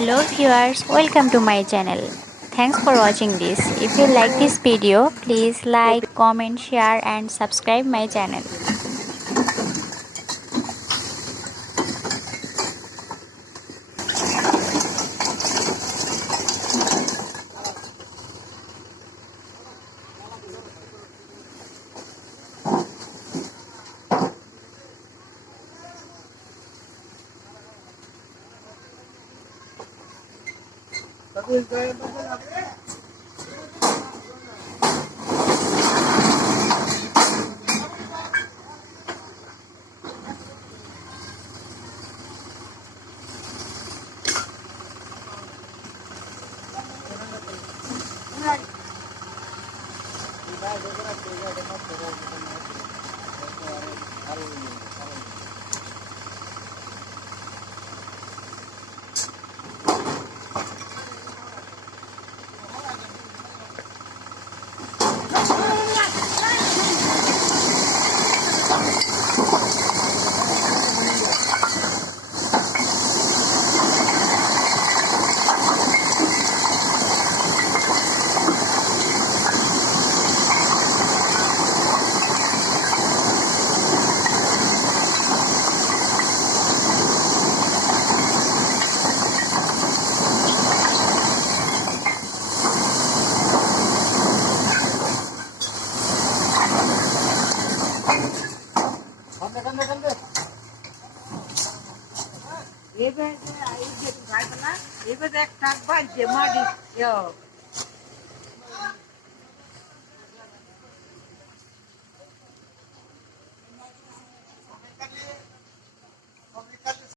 Hello viewers, welcome to my channel. Thanks for watching this. If you like this video, please like, comment, share and subscribe my channel. এবার দেখ থাকবা যে মাটি